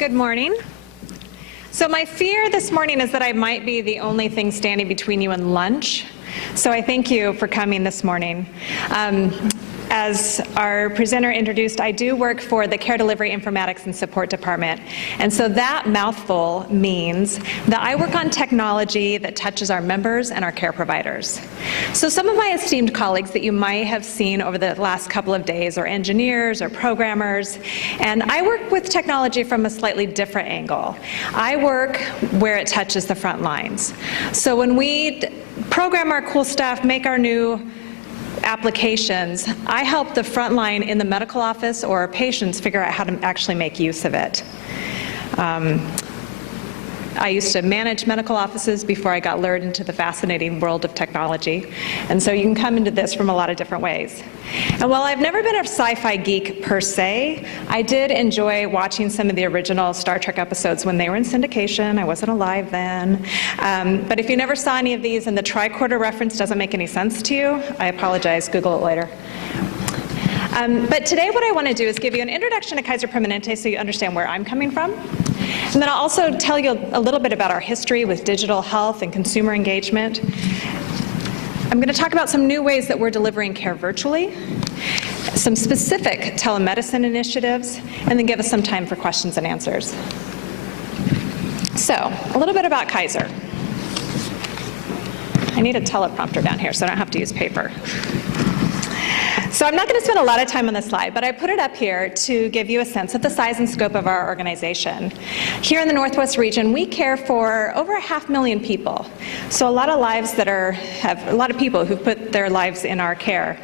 Good morning. So my fear this morning is that I might be the only thing standing between you and lunch. So I thank you for coming this morning. As our presenter introduced, I do work for the Care Delivery Informatics and Support Department. And so that mouthful means that I work on technology that touches our members and our care providers. So some of my esteemed colleagues that you might have seen over the last couple of days are engineers or programmers, and I work with technology from a slightly different angle. I work where it touches the front lines. So when we program our cool stuff, make our new applications, I help the front line in the medical office or our patients figure out how to actually make use of it. I used to manage medical offices before I got lured into the fascinating world of technology. And so you can come into this from a lot of different ways. And while I've never been a sci-fi geek per se, I did enjoy watching some of the original Star Trek episodes when they were in syndication. I wasn't alive then. But if you never saw any of these and the tricorder reference doesn't make any sense to you, I apologize. Google it later. But today what I want to do is give you an introduction to Kaiser Permanente so you understand where I'm coming from. And then I'll also tell you a little bit about our history with digital health and consumer engagement. I'm going to talk about some new ways that we're delivering care virtually, some specific telemedicine initiatives, and then give us some time for questions and answers. So, a little bit about Kaiser. I need a teleprompter down here so I don't have to use paper. So I'm not going to spend a lot of time on this slide, but I put it up here to give you a sense of the size and scope of our organization. Here in the Northwest region, we care for over 500,000 people. So a lot of lives that have a lot of people who put their lives in our care.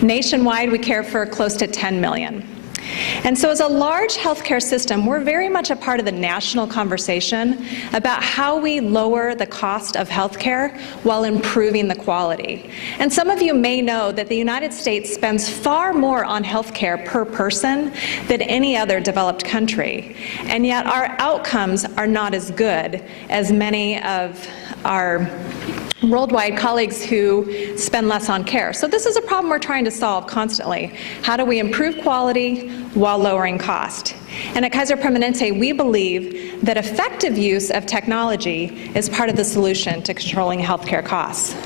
Nationwide, we care for close to 10 million. And so as a large healthcare system, we're very much a part of the national conversation about how we lower the cost of healthcare while improving the quality. And some of you may know that the United States spends far more on healthcare per person than any other developed country. And yet our outcomes are not as good as many of our worldwide colleagues who spend less on care. So this is a problem we're trying to solve constantly. How do we improve quality while lowering cost? And at Kaiser Permanente, we believe that effective use of technology is part of the solution to controlling healthcare costs.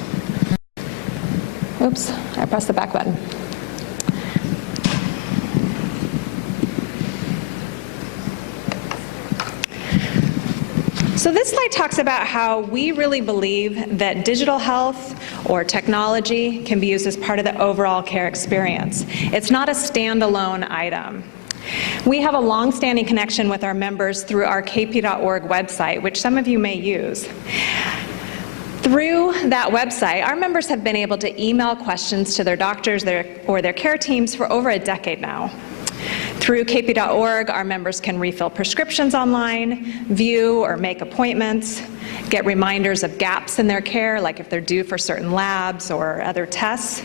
Oops, I pressed the back button. So this slide talks about how we really believe that digital health or technology can be used as part of the overall care experience. It's not a standalone item. We have a long-standing connection with our members through our kp.org website, which some of you may use. Through that website, our members have been able to email questions to their doctors or their care teams for over a decade now. Through kp.org, our members can refill prescriptions online, view or make appointments, get reminders of gaps in their care, like if they're due for certain labs or other tests.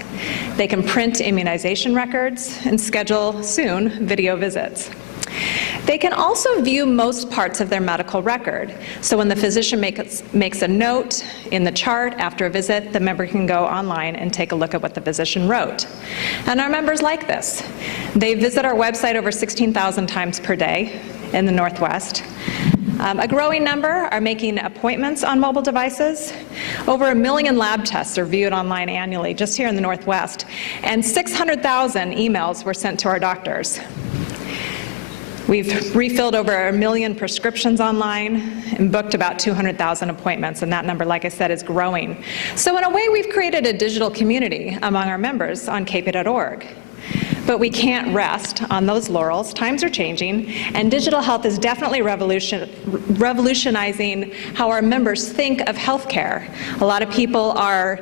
They can print immunization records and schedule, soon, video visits. They can also view most parts of their medical record. So when the physician makes a note in the chart after a visit, the member can go online and take a look at what the physician wrote. And our members like this. They visit our website over 16,000 times per day in the Northwest. A growing number are making appointments on mobile devices. Over 1 million lab tests are viewed online annually, just here in the Northwest. And 600,000 emails were sent to our doctors. We've refilled over 1 million prescriptions online and booked about 200,000 appointments, and that number, like I said, is growing. So in a way, we've created a digital community among our members on kp.org. But we can't rest on those laurels. Times are changing, and digital health is definitely revolutionizing how our members think of healthcare. A lot of people are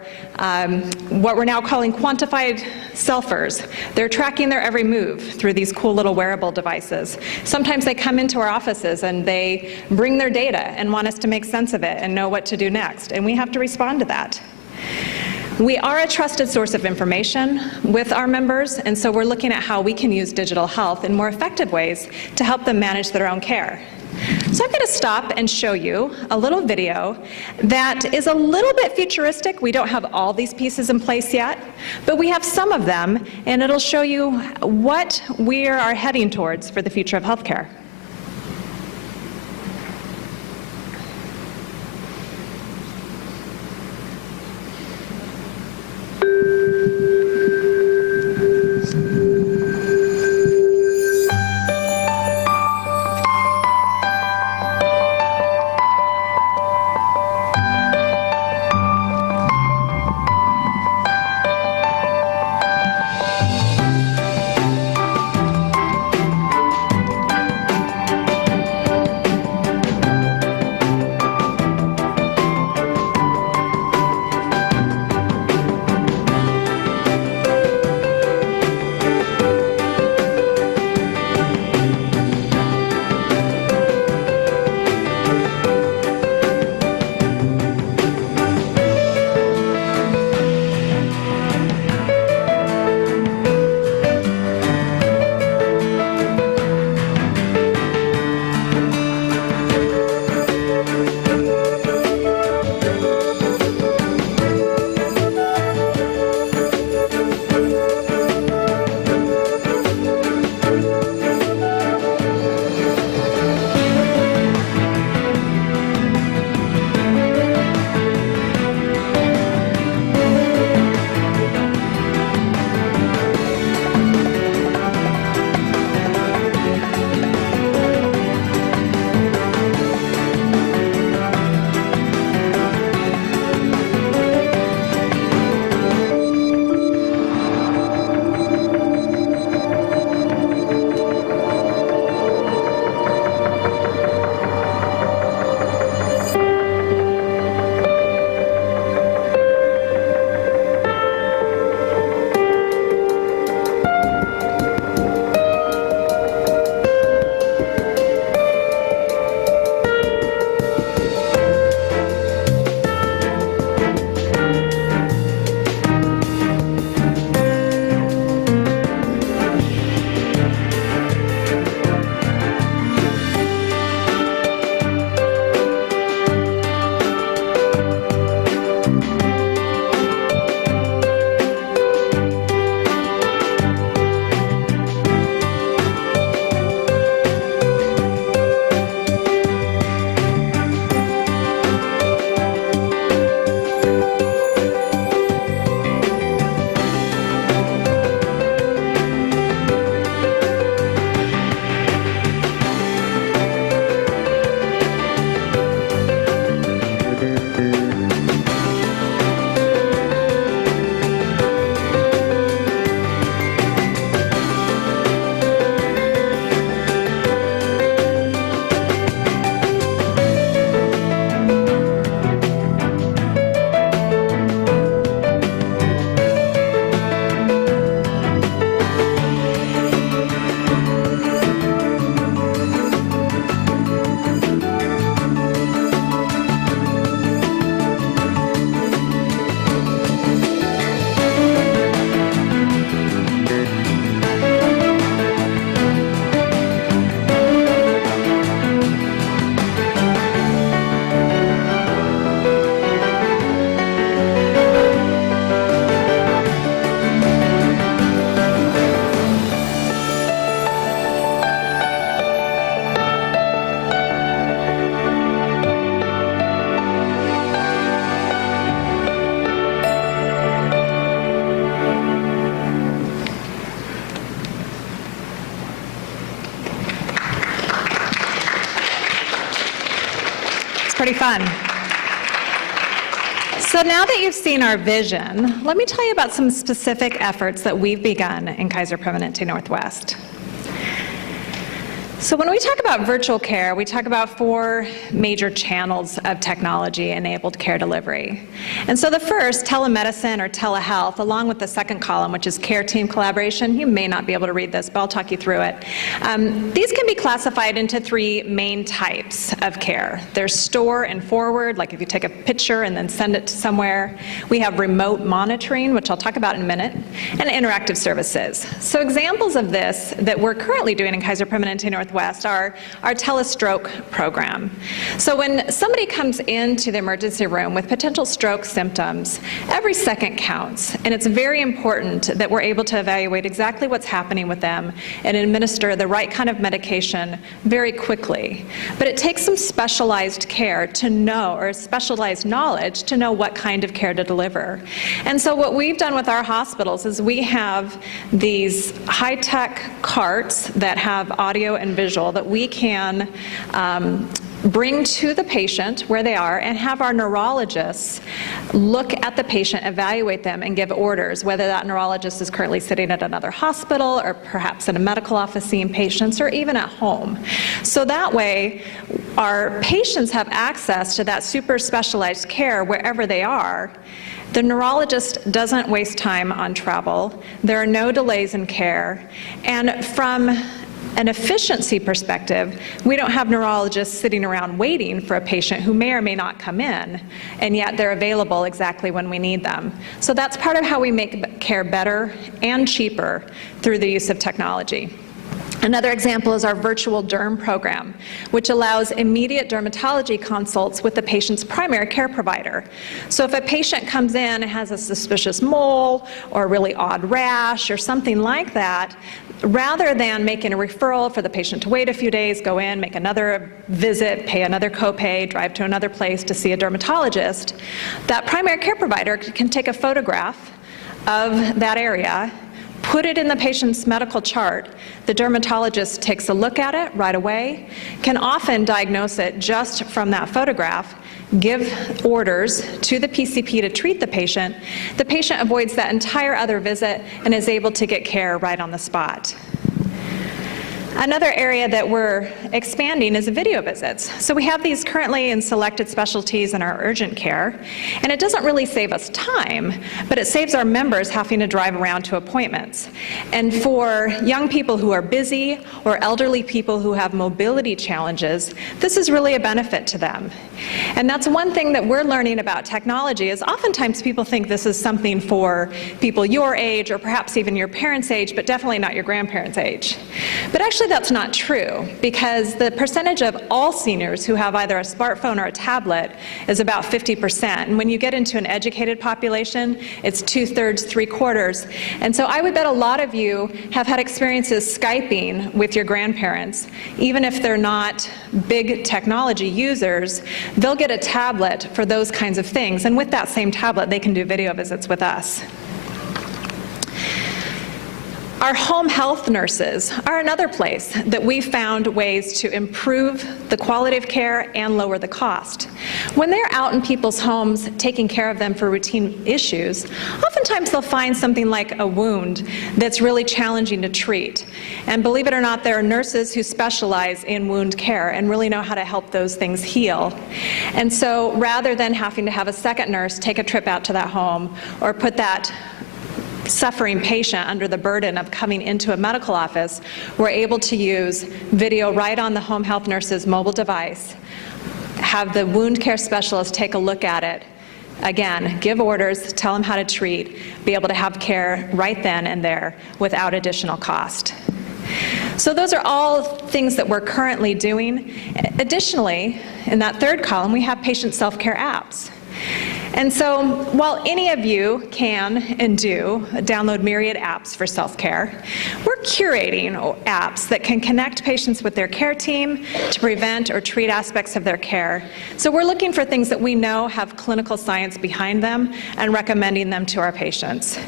what we're now calling quantified selfers. They're tracking their every move through these cool little wearable devices. Sometimes they come into our offices and they bring their data and want us to make sense of it and know what to do next, and we have to respond to that. We are a trusted source of information with our members, and so we're looking at how we can use digital health in more effective ways to help them manage their own care. So I'm going to stop and show you a little video that is a little bit futuristic. We don't have all these pieces in place yet, but we have some of them, and it'll show you what we are heading towards for the future of healthcare. pretty fun. So now that you've seen our vision, let me tell you about some specific efforts that we've begun in Kaiser Permanente Northwest. So when we talk about virtual care, we talk about 4 major channels of technology-enabled care delivery. And so the first, telemedicine or telehealth, along with the second column, which is care team collaboration. You may not be able to read this, but I'll talk you through it. These can be classified into 3 main types of care. There's store and forward, like if you take a picture and then send it to somewhere. We have remote monitoring, which I'll talk about in a minute, and interactive services. So examples of this that we're currently doing in Kaiser Permanente Northwest are our telestroke program. So when somebody comes into the emergency room with potential stroke symptoms, every second counts, and it's very important that we're able to evaluate exactly what's happening with them and administer the right kind of medication very quickly. But it takes some specialized care to know, or specialized knowledge to know what kind of care to deliver. And so what we've done with our hospitals is we have these high-tech carts that have audio and visual that we can bring to the patient where they are and have our neurologists look at the patient, evaluate them, and give orders, whether that neurologist is currently sitting at another hospital or perhaps in a medical office seeing patients or even at home. So that way, our patients have access to that super specialized care wherever they are. The neurologist doesn't waste time on travel. There are no delays in care. And from an efficiency perspective, we don't have neurologists sitting around waiting for a patient who may or may not come in, and yet they're available exactly when we need them. So that's part of how we make care better and cheaper through the use of technology. Another example is our virtual derm program, which allows immediate dermatology consults with the patient's primary care provider. So if a patient comes in and has a suspicious mole or a really odd rash or something like that, rather than making a referral for the patient to wait a few days, go in, make another visit, pay another copay, drive to another place to see a dermatologist, that primary care provider can take a photograph of that area, put it in the patient's medical chart. The dermatologist takes a look at it right away, can often diagnose it just from that photograph, give orders to the PCP to treat the patient. The patient avoids that entire other visit and is able to get care right on the spot. Another area that we're expanding is video visits. So we have these currently in selected specialties in our urgent care, and it doesn't really save us time, but it saves our members having to drive around to appointments. And for young people who are busy or elderly people who have mobility challenges, this is really a benefit to them. And that's one thing that we're learning about technology is oftentimes people think this is something for people your age or perhaps even your parents' age, but definitely not your grandparents' age. But actually that's not true, because the percentage of all seniors who have either a smartphone or a tablet is about 50%. And when you get into an educated population, it's 2/3, 3/4. And so I would bet a lot of you have had experiences Skyping with your grandparents. Even if they're not big technology users, they'll get a tablet for those kinds of things. And with that same tablet, they can do video visits with us. Our home health nurses are another place that we found ways to improve the quality of care and lower the cost. When they're out in people's homes taking care of them for routine issues, oftentimes they'll find something like a wound that's really challenging to treat. And believe it or not, there are nurses who specialize in wound care and really know how to help those things heal. And so rather than having to have a second nurse take a trip out to that home or put that suffering patient under the burden of coming into a medical office, we're able to use video right on the home health nurse's mobile device, have the wound care specialist take a look at it, again, give orders, tell them how to treat, be able to have care right then and there without additional cost. So those are all things that we're currently doing. Additionally, in that third column, we have patient self-care apps. And so while any of you can and do download myriad apps for self-care, we're curating apps that can connect patients with their care team to prevent or treat aspects of their care. So we're looking for things that we know have clinical science behind them and recommending them to our patients.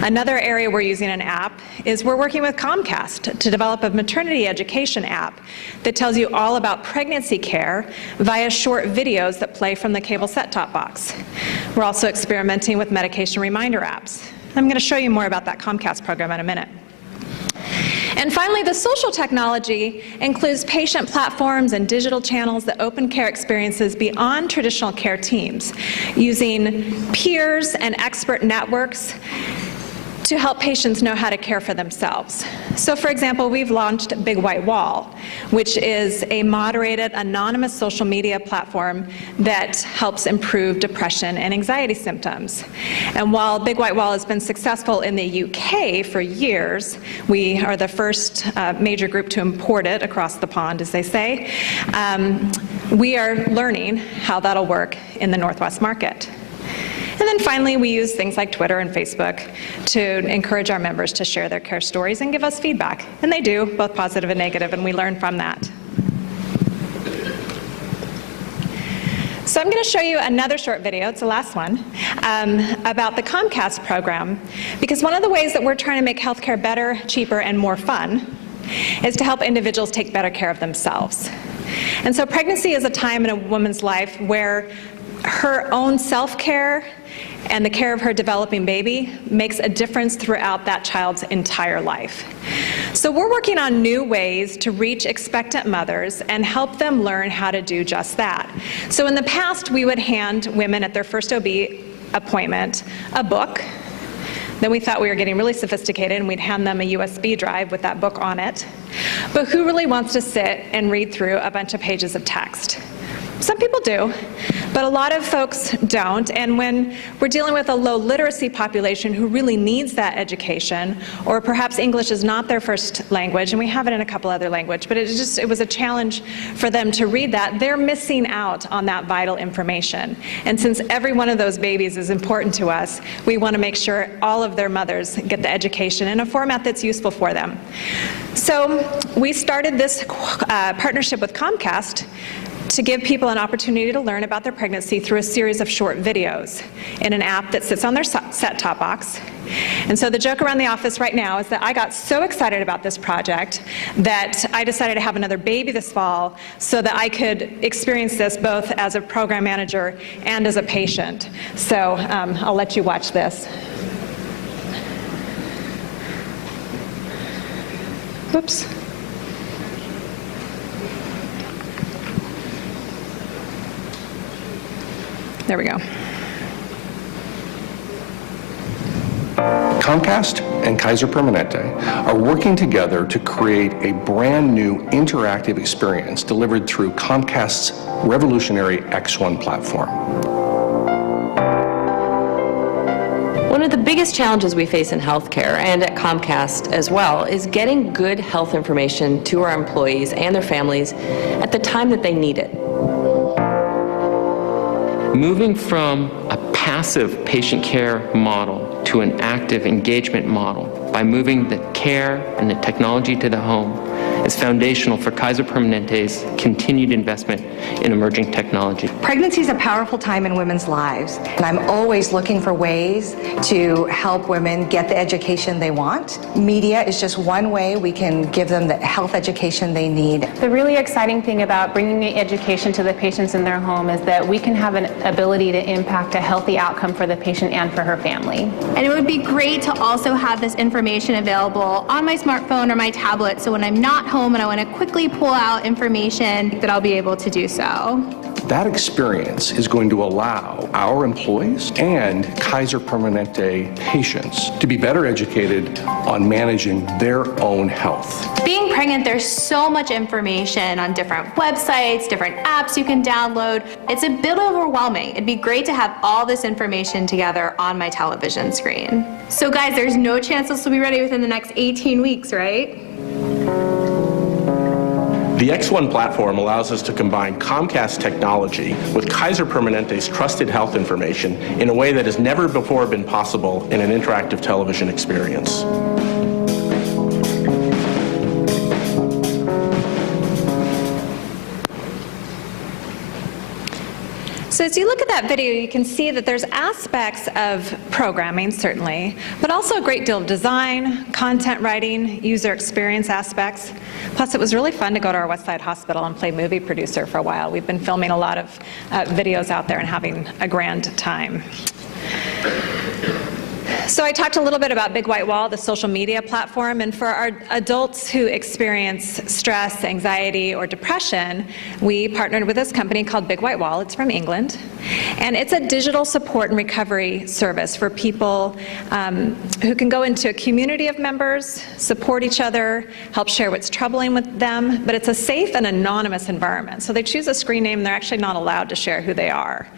Another area we're using an app is we're working with Comcast to develop a maternity education app that tells you all about pregnancy care via short videos that play from the cable set-top box. We're also experimenting with medication reminder apps. I'm going to show you more about that Comcast program in a minute. And finally, the social technology includes patient platforms and digital channels that open care experiences beyond traditional care teams, using peers and expert networks to help patients know how to care for themselves. So for example, we've launched Big White Wall, which is a moderated, anonymous social media platform that helps improve depression and anxiety symptoms. And while Big White Wall has been successful in the UK for years, we are the first major group to import it across the pond, as they say, we are learning how that'll work in the Northwest market. And then finally, we use things like Twitter and Facebook to encourage our members to share their care stories and give us feedback. And they do, both positive and negative, and we learn from that. So I'm going to show you another short video, it's the last one, about the Comcast program, because one of the ways that we're trying to make healthcare better, cheaper, and more fun is to help individuals take better care of themselves. And so pregnancy is a time in a woman's life where her own self-care and the care of her developing baby makes a difference throughout that child's entire life. So we're working on new ways to reach expectant mothers and help them learn how to do just that. So in the past, we would hand women at their first OB appointment a book. Then we thought we were getting really sophisticated, and we'd hand them a USB drive with that book on it. But who really wants to sit and read through a bunch of pages of text? Some people do, but a lot of folks don't. And when we're dealing with a low literacy population who really needs that education, or perhaps English is not their first language, and we have it in a couple other languages, but it was a challenge for them to read that, they're missing out on that vital information. And since every one of those babies is important to us, we want to make sure all of their mothers get the education in a format that's useful for them. So we started this partnership with Comcast to give people an opportunity to learn about their pregnancy through a series of short videos in an app that sits on their set-top box. And so the joke around the office right now is that I got so excited about this project that I decided to have another baby this fall so that I could experience this both as a program manager and as a patient. So I'll let you watch this. Oops. There we go. Comcast and Kaiser Permanente are working together to create a brand new interactive experience delivered through Comcast's revolutionary X1 platform. One of the biggest challenges we face in healthcare, and at Comcast as well, is getting good health information to our employees and their families at the time that they need it. Moving from a passive patient care model to an active engagement model by moving the care and the technology to the home is foundational for Kaiser Permanente's continued investment in emerging technology. Pregnancy is a powerful time in women's lives, and I'm always looking for ways to help women get the education they want. Media is just one way we can give them the health education they need. The really exciting thing about bringing the education to the patients in their home is that we can have an ability to impact a healthy outcome for the patient and for her family. And it would be great to also have this information available on my smartphone or my tablet, so when I'm not home and I want to quickly pull out information, that I'll be able to do so. That experience is going to allow our employees and Kaiser Permanente patients to be better educated on managing their own health. Being pregnant, there's so much information on different websites, different apps you can download. It's a bit overwhelming. It'd be great to have all this information together on my television screen. So guys, there's no chance this will be ready within the next 18 weeks, right? The X1 platform allows us to combine Comcast technology with Kaiser Permanente's trusted health information in a way that has never before been possible in an interactive television experience. So as you look at that video, you can see that there's aspects of programming, certainly, but also a great deal of design, content writing, user experience aspects. Plus, it was really fun to go to our Westside Hospital and play movie producer for a while. We've been filming a lot of videos out there and having a grand time. So I talked a little bit about Big White Wall, the social media platform, and for our adults who experience stress, anxiety, or depression, we partnered with this company called Big White Wall. It's from England, and it's a digital support and recovery service for people who can go into a community of members, support each other, help share what's troubling with them, but it's a safe and anonymous environment. So they choose a screen name, they're actually not allowed to share who they are.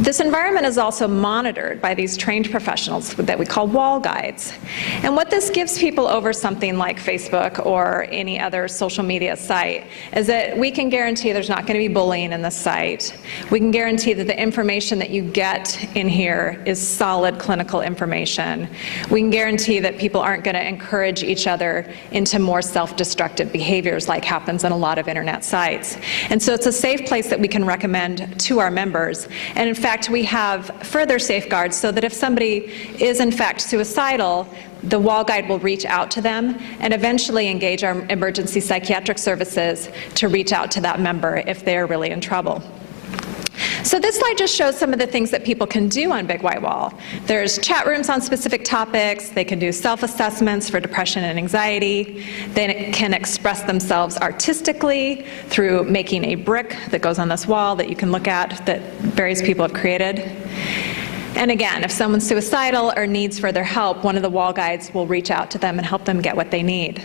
This environment is also monitored by these trained professionals that we call wall guides. And what this gives people over something like Facebook or any other social media site is that we can guarantee there's not going to be bullying in the site. We can guarantee that the information that you get in here is solid clinical information. We can guarantee that people aren't going to encourage each other into more self-destructive behaviors like happens in a lot of internet sites. And so it's a safe place that we can recommend to our members. And in fact, we have further safeguards so that if somebody is in fact suicidal, the wall guide will reach out to them and eventually engage our emergency psychiatric services to reach out to that member if they're really in trouble. So this slide just shows some of the things that people can do on Big White Wall. There's chat rooms on specific topics. They can do self-assessments for depression and anxiety. They can express themselves artistically through making a brick that goes on this wall that you can look at that various people have created. And again, if someone's suicidal or needs further help, one of the wall guides will reach out to them and help them get what they need.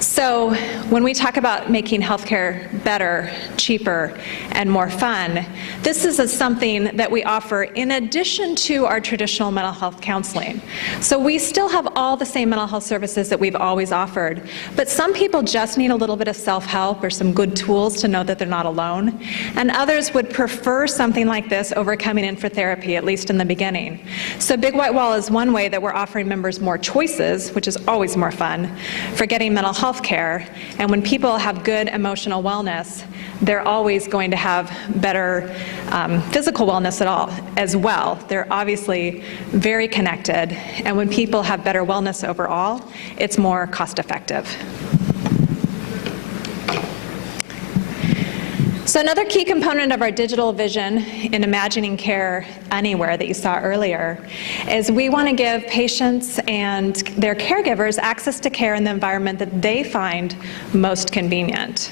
So when we talk about making healthcare better, cheaper, and more fun, this is something that we offer in addition to our traditional mental health counseling. So we still have all the same mental health services that we've always offered, but some people just need a little bit of self-help or some good tools to know that they're not alone, and others would prefer something like this over coming in for therapy, at least in the beginning. So Big White Wall is one way that we're offering members more choices, which is always more fun, for getting mental health care. And when people have good emotional wellness, they're always going to have better physical wellness as well. They're obviously very connected. And when people have better wellness overall, it's more cost effective. So another key component of our digital vision in imagining care anywhere that you saw earlier is we want to give patients and their caregivers access to care in the environment that they find most convenient.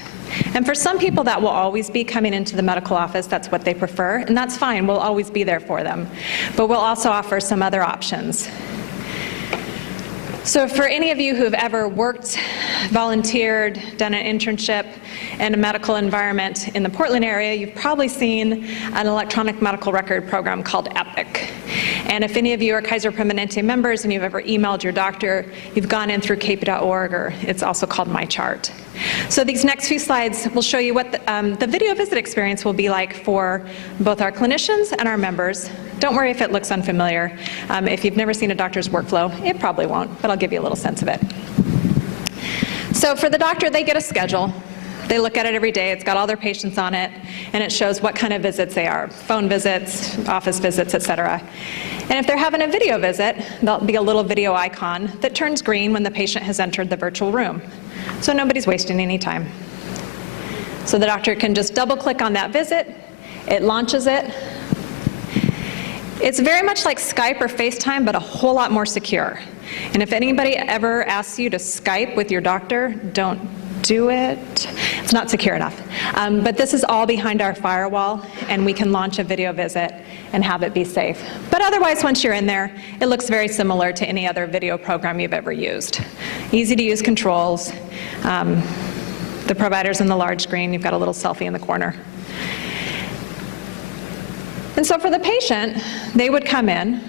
And for some people that will always be coming into the medical office, that's what they prefer, and that's fine, we'll always be there for them. But we'll also offer some other options. So for any of you who have ever worked, volunteered, done an internship in a medical environment in the Portland area, you've probably seen an electronic medical record program called EPIC. And if any of you are Kaiser Permanente members and you've ever emailed your doctor, you've gone in through KP.org, or it's also called MyChart. So these next few slides will show you what the video visit experience will be like for both our clinicians and our members. Don't worry if it looks unfamiliar. If you've never seen a doctor's workflow, it probably won't, but I'll give you a little sense of it. So for the doctor, they get a schedule. They look at it every day. It's got all their patients on it, and it shows what kind of visits they are, phone visits, office visits, et cetera. And if they're having a video visit, there'll be a little video icon that turns green when the patient has entered the virtual room. So nobody's wasting any time. So the doctor can just double-click on that visit. It launches it. It's very much like Skype or FaceTime, but a whole lot more secure. And if anybody ever asks you to Skype with your doctor, don't do it. It's not secure enough. But this is all behind our firewall, and we can launch a video visit and have it be safe. But otherwise, once you're in there, it looks very similar to any other video program you've ever used. Easy to use controls. The provider's in the large screen. You've got a little selfie in the corner. And so for the patient, they would come in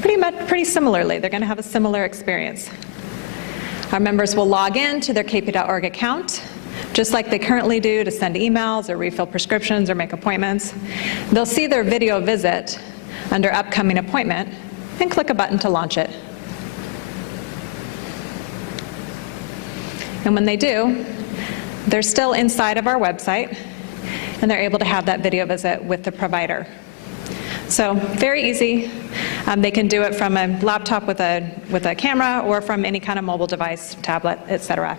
pretty similarly. They're going to have a similar experience. Our members will log in to their KP.org account, just like they currently do to send emails or refill prescriptions or make appointments. They'll see their video visit under upcoming appointment and click a button to launch it. And when they do, they're still inside of our website, and they're able to have that video visit with the provider. So very easy. They can do it from a laptop with a camera or from any kind of mobile device, tablet, etc.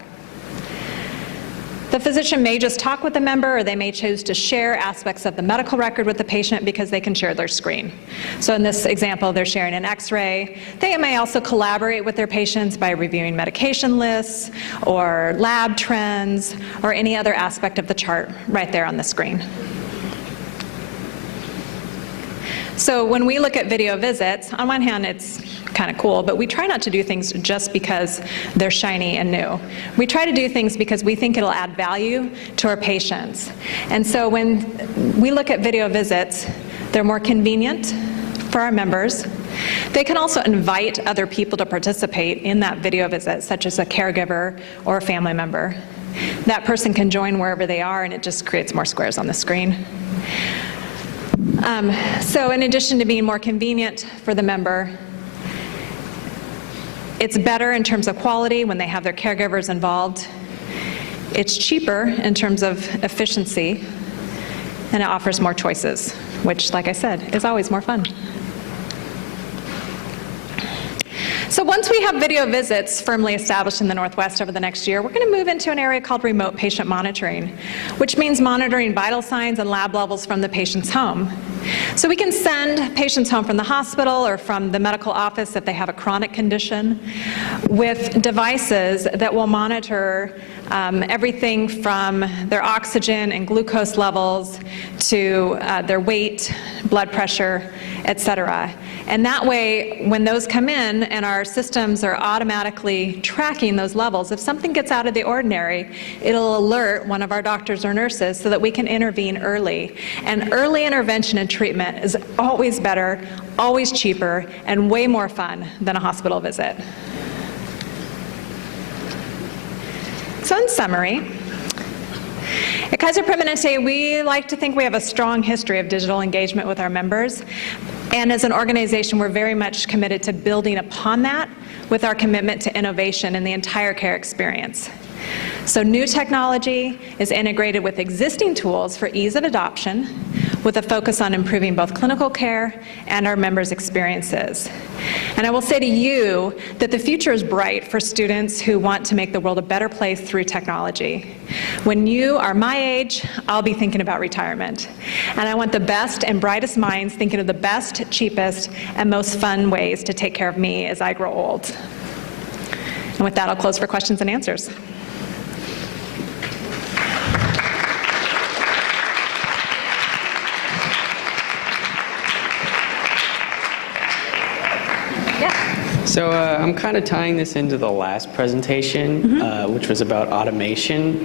The physician may just talk with the member, or they may choose to share aspects of the medical record with the patient because they can share their screen. So in this example, they're sharing an x-ray. They may also collaborate with their patients by reviewing medication lists or lab trends or any other aspect of the chart right there on the screen. So when we look at video visits, on one hand, it's kind of cool, but we try not to do things just because they're shiny and new. We try to do things because we think it'll add value to our patients. And so when we look at video visits, they're more convenient for our members. They can also invite other people to participate in that video visit, such as a caregiver or a family member. That person can join wherever they are, and it just creates more squares on the screen. So in addition to being more convenient for the member, it's better in terms of quality when they have their caregivers involved. It's cheaper in terms of efficiency, and it offers more choices, which, like I said, is always more fun. So once we have video visits firmly established in the Northwest over the next year, we're going to move into an area called remote patient monitoring, which means monitoring vital signs and lab levels from the patient's home. So we can send patients home from the hospital or from the medical office if they have a chronic condition with devices that will monitor everything from their oxygen and glucose levels to their weight, blood pressure, etc. And that way, when those come in and our systems are automatically tracking those levels, if something gets out of the ordinary, it'll alert one of our doctors or nurses so that we can intervene early. And early intervention and treatment is always better, always cheaper, and way more fun than a hospital visit. So in summary, at Kaiser Permanente, we like to think we have a strong history of digital engagement with our members. And as an organization, we're very much committed to building upon that with our commitment to innovation in the entire care experience. So new technology is integrated with existing tools for ease of adoption, with a focus on improving both clinical care and our members' experiences. And I will say to you that the future is bright for students who want to make the world a better place through technology. When you are my age, I'll be thinking about retirement. And I want the best and brightest minds thinking of the best, cheapest, and most fun ways to take care of me as I grow old. And with that, I'll close for questions and answers. So I'm kind of tying this into the last presentation, which was about automation.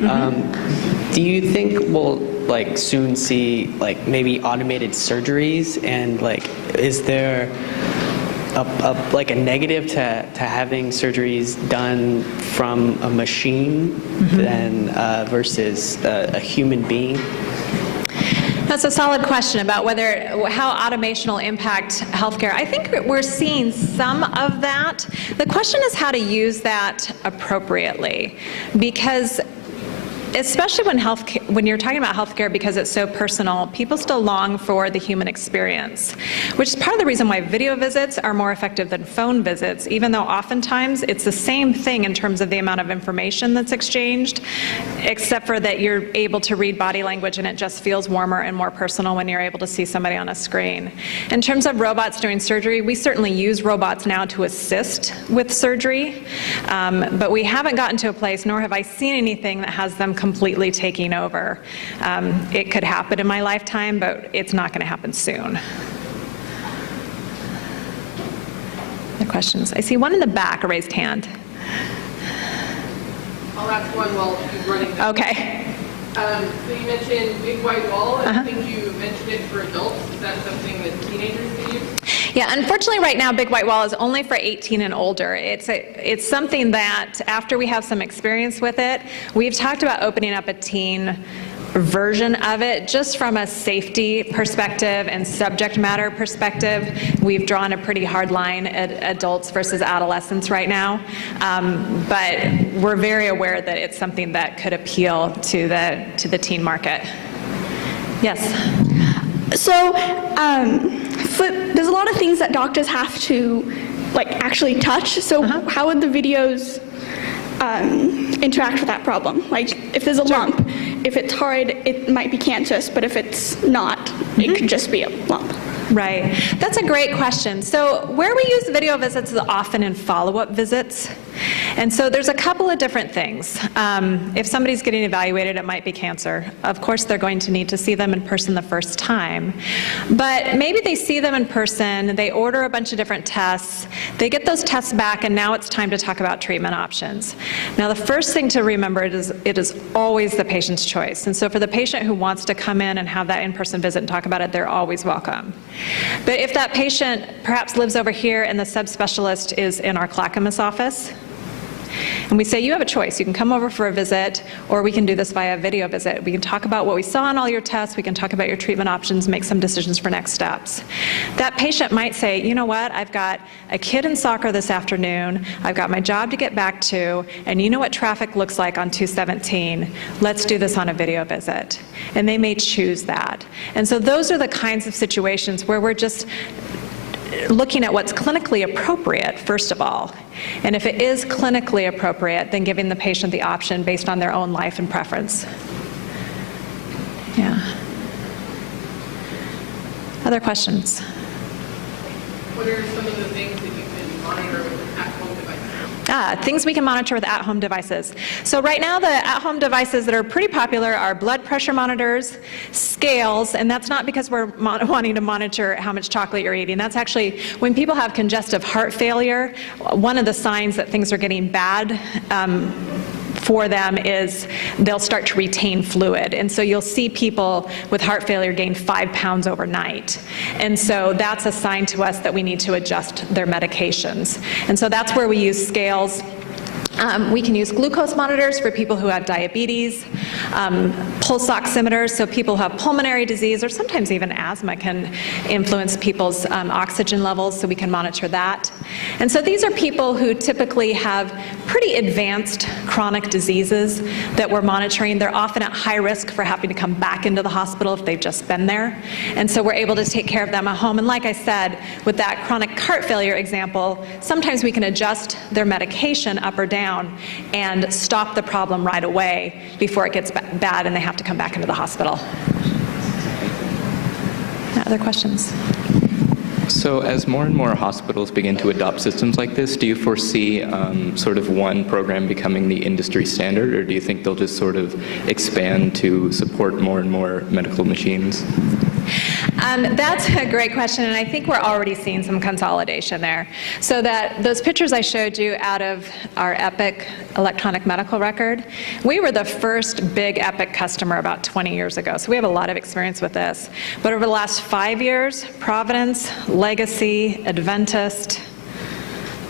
Do you think we'll soon see maybe automated surgeries, and is there a negative to having surgeries done from a machine than versus a human being? That's a solid question about how automation will impact healthcare. I think we're seeing some of that. The question is how to use that appropriately, because especially when you're talking about healthcare, because it's so personal, people still long for the human experience, which is part of the reason why video visits are more effective than phone visits, even though oftentimes it's the same thing in terms of the amount of information that's exchanged, except for that you're able to read body language and it just feels warmer and more personal when you're able to see somebody on a screen. In terms of robots doing surgery, we certainly use robots now to assist with surgery, but we haven't gotten to a place, nor have I seen anything that has them completely taking over. It could happen in my lifetime, but it's not going to happen soon. Other questions? I see one in the back, a raised hand. I'll ask one while he's running. Okay. So you mentioned Big White Wall, and I think you mentioned it for adults. Is that something that teenagers can use? Yeah, unfortunately right now Big White Wall is only for 18 and older. It's something that after we have some experience with it, we've talked about opening up a teen version of it just from a safety perspective and subject matter perspective. We've drawn a pretty hard line at adults versus adolescents right now, but we're very aware that it's something that could appeal to the teen market. Yes. So there's a lot of things that doctors have to actually touch. So how would the videos interact with that problem? Like if there's a lump, if it's hard, it might be cancerous, but if it's not, it could just be a lump. Right. That's a great question. So where we use video visits is often in follow-up visits. And so there's a couple of different things. If somebody's getting evaluated, it might be cancer. Of course, they're going to need to see them in person the first time. But maybe they see them in person, they order a bunch of different tests, they get those tests back, and now it's time to talk about treatment options. Now, the first thing to remember is it is always the patient's choice. And so for the patient who wants to come in and have that in-person visit and talk about it, they're always welcome. But if that patient perhaps lives over here and the subspecialist is in our Clackamas office, and we say, you have a choice. You can come over for a visit, or we can do this via video visit. We can talk about what we saw on all your tests. We can talk about your treatment options, make some decisions for next steps. That patient might say, you know what, I've got a kid in soccer this afternoon. I've got my job to get back to, and you know what traffic looks like on 217. Let's do this on a video visit. And they may choose that. And so those are the kinds of situations where we're just looking at what's clinically appropriate, first of all. And if it is clinically appropriate, then giving the patient the option based on their own life and preference. Yeah. Other questions? What are some of the things that you can monitor with at-home devices? Things we can monitor with at-home devices. So right now, the at-home devices that are pretty popular are blood pressure monitors, scales, and that's not because we're wanting to monitor how much chocolate you're eating. That's actually, when people have congestive heart failure, one of the signs that things are getting bad for them is they'll start to retain fluid. And so you'll see people with heart failure gain 5 pounds overnight. And so that's a sign to us that we need to adjust their medications. And so that's where we use scales. We can use glucose monitors for people who have diabetes, pulse oximeters, so people who have pulmonary disease or sometimes even asthma can influence people's oxygen levels, so we can monitor that. And so these are people who typically have pretty advanced chronic diseases that we're monitoring. They're often at high risk for having to come back into the hospital if they've just been there. And so we're able to take care of them at home. And like I said, with that chronic heart failure example, sometimes we can adjust their medication up or down and stop the problem right away before it gets bad and they have to come back into the hospital. Other questions? So as more and more hospitals begin to adopt systems like this, do you foresee sort of one program becoming the industry standard, or do you think they'll just sort of expand to support more and more medical machines? That's a great question, and I think we're already seeing some consolidation there. So that those pictures I showed you out of our Epic electronic medical record, we were the first big Epic customer about 20 years ago, so we have a lot of experience with this. But over the last 5 years, Providence, Legacy, Adventist,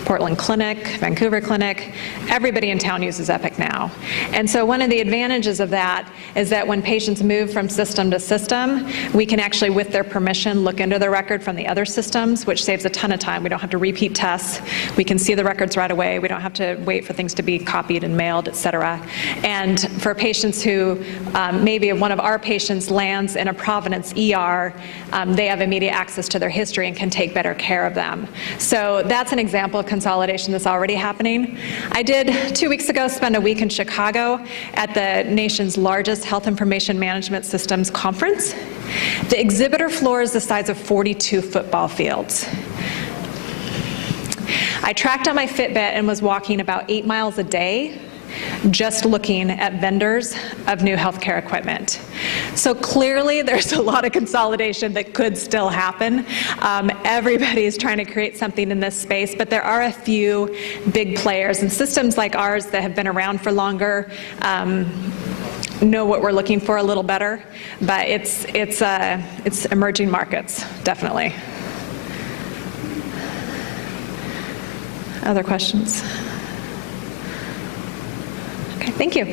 Portland Clinic, Vancouver Clinic, everybody in town uses Epic now. And so one of the advantages of that is that when patients move from system to system, we can actually, with their permission, look into the record from the other systems, which saves a ton of time. We don't have to repeat tests. We can see the records right away. We don't have to wait for things to be copied and mailed, et cetera. And for patients who, maybe one of our patients lands in a Providence ER, they have immediate access to their history and can take better care of them. So that's an example of consolidation that's already happening. I did 2 weeks ago spend a week in Chicago at the nation's largest health information management systems conference. The exhibitor floor is the size of 42 football fields. I tracked on my Fitbit and was walking about 8 miles a day just looking at vendors of new healthcare equipment. So clearly there's a lot of consolidation that could still happen. Everybody's trying to create something in this space, but there are a few big players, and systems like ours that have been around for longer know what we're looking for a little better, but it's emerging markets, definitely. Other questions? Okay, thank you.